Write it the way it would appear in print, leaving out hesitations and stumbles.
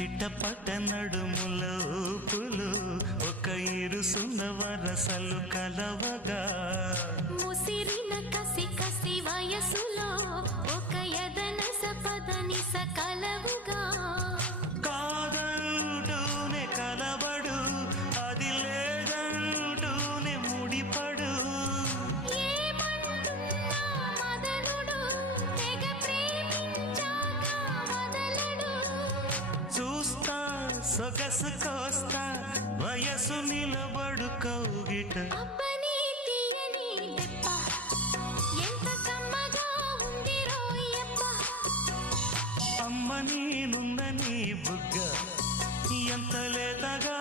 చిట్టపట్ట నడుముల ఊపులు ఒక ఇరుసున్న వరసలు కలవగా ముసిరిన కసి కసి వయసులో ఒక యదన సపదని సకలవుగా కాదంటూనే కలబడు అది లేదంటూనే ముడిపడు ఏమంటున్నా మదనుడు తెగ ప్రేమించాక వదలడు చూస్తా సొగసు కోస్తా వయసు నిలబడు కౌగిట అబ్బని తీయని దెబ్బ ఎంత కమ్మగా ఉంది రోయప్ప అమ్మ నేనున్న నీ బుగ్గ ఎంత లేతగా